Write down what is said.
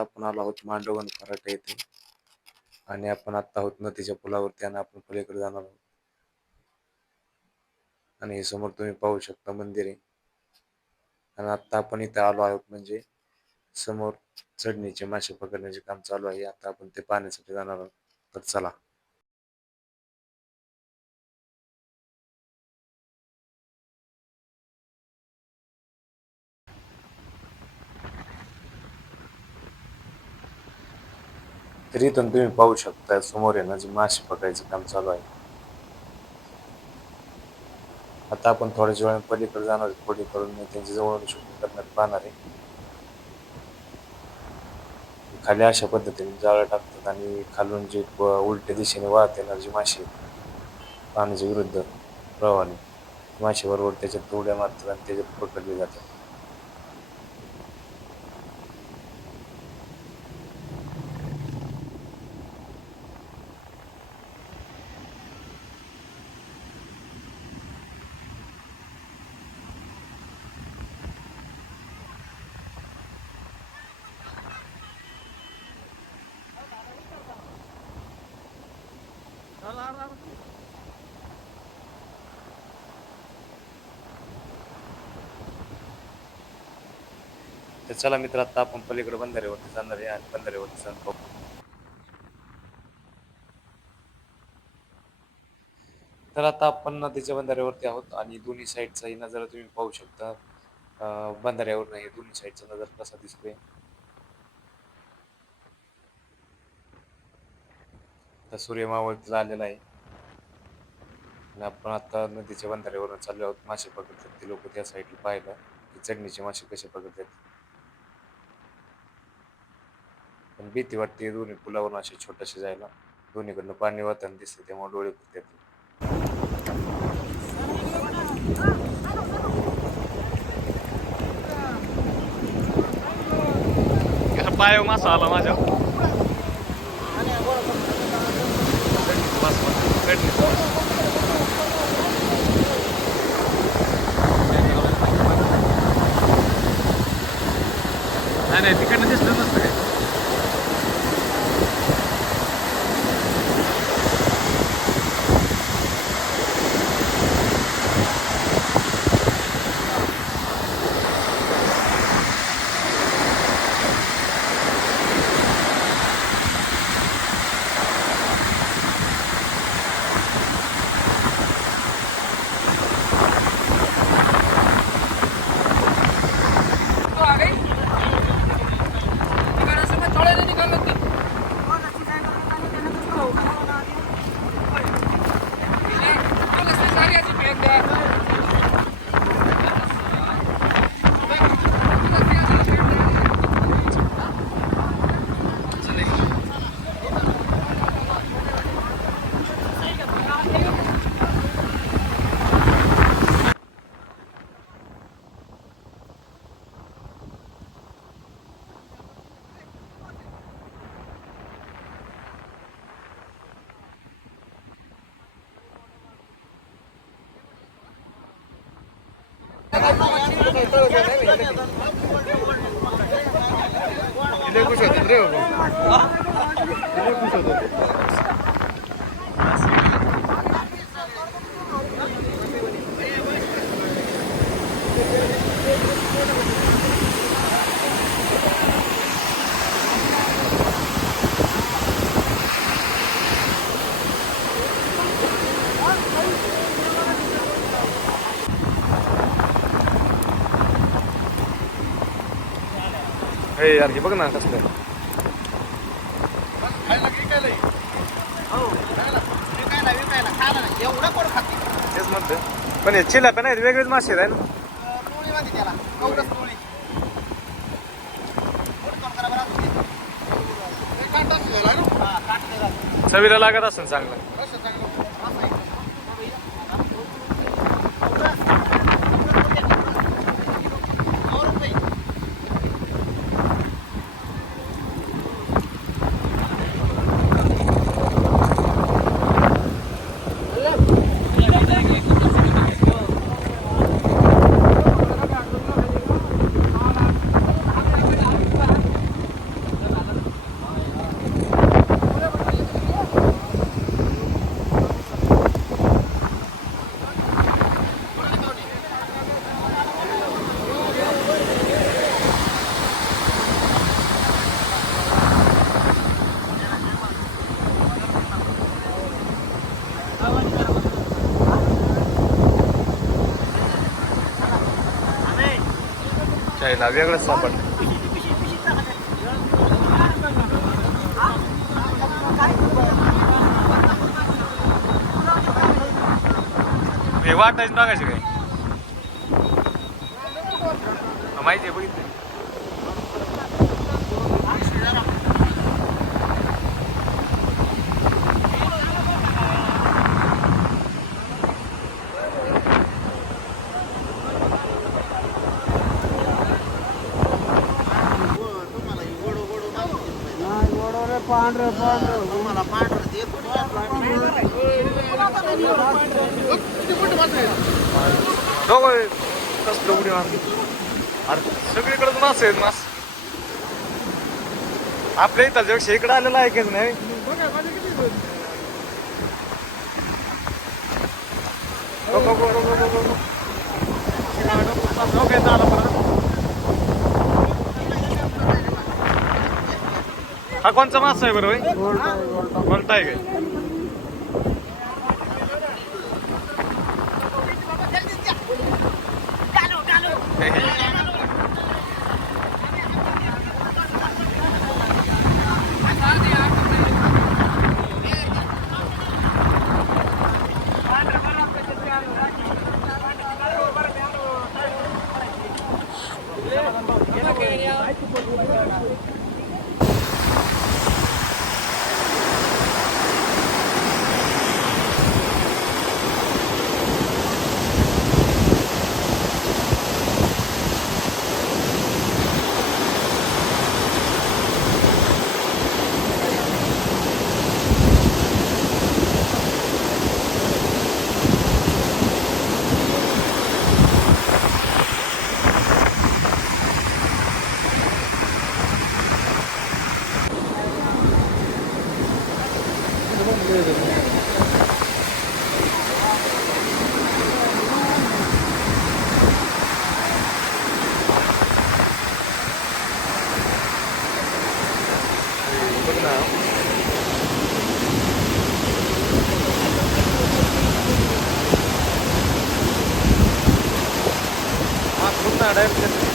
आता आपण आलो आहोत मांडवगण फराटा येथे आणि आपण आता आहोत नदीच्या पुलावरती आणि आपण पलीकडे जाणार आहोत. आणि हे समोर तुम्ही पाहू शकता मंदिर. आहे आणि आता आपण इथे आलो आहोत म्हणजे समोर चढणीचे मासे पकडण्याचे काम चालू आहे. आता आपण ते पाहण्यासाठी जाणार आहोत. तर चला. तरी इथून तुम्ही पाहू शकता समोर आहे ना जे मासे पकडायचं काम चालू आहे. आता आपण थोड्याच वेळाने पलीकडे जाणार आहे पलीकडून मी त्यांच्या जवळून शूटिंग करण्यात पाहणार आहे. खाली अशा पद्धतीने जाळं टाकतात आणि खालून जे प- उलट्या दिशेने वाहत येणार जे मासे पाण्याच्या विरुद्ध प्रवाहाने मासे बरोबर त्याच्यात उड्या मारतात आणि त्याच्यात पकडले जातात. तर चला मित्र आता आपण पलीकडे बंधाऱ्यावरती जाणार आहे आणि बंधाऱ्यावरती जाऊन पाहू. तर आता आपण नदीच्या बंधाऱ्यावरती आहोत आणि दोन्ही साईडचाही नजारा तुम्ही पाहू शकता. बंधाऱ्यावर नाही दोन्ही साईडचा नजारा कसा दिसतोय? आता सूर्य मावळतीला आलेला आहे. आणि आपण आता नदीच्या बंधाऱ्यावरून चाललो आहोत. मासे पकडतात ते लोक त्या साईडला पाहिलं की चढणीचे मासे कसे पकडतात. पण भीती वाटते दोन्ही पुलावरून असे छोटेसे जायला. दोन्हीकडनं पाणी वाहताना दिसते त्यामुळे डोळे फुटतात पाय मासा आला माझ्या. नाही खुश होतात रे खुश होतात Thank you. हे यार हे बघ ना कसलं तेच म्हणतो पण हे चिला पण आहेत वेगळेच मासे आहेत है ना? चवीला लागत असेल चांगलं. यायला वेगळंच सापड हे वाटायचं टाकायचे काय माहिती आहे बघितलं. पांढरं पांढरं. दोघं कसलं उडी मारली. अरे सगळीकडेच मास आहेत मास. आपल्या इथं इकडे आलेला आहे की नाही? बघ, बघ, बघ, बघ, बघ, बघ. डोक्यात आला परत. हा कोणचा मासा आहे बरोबर आहे काय बघ ना हा, खूप ना, direct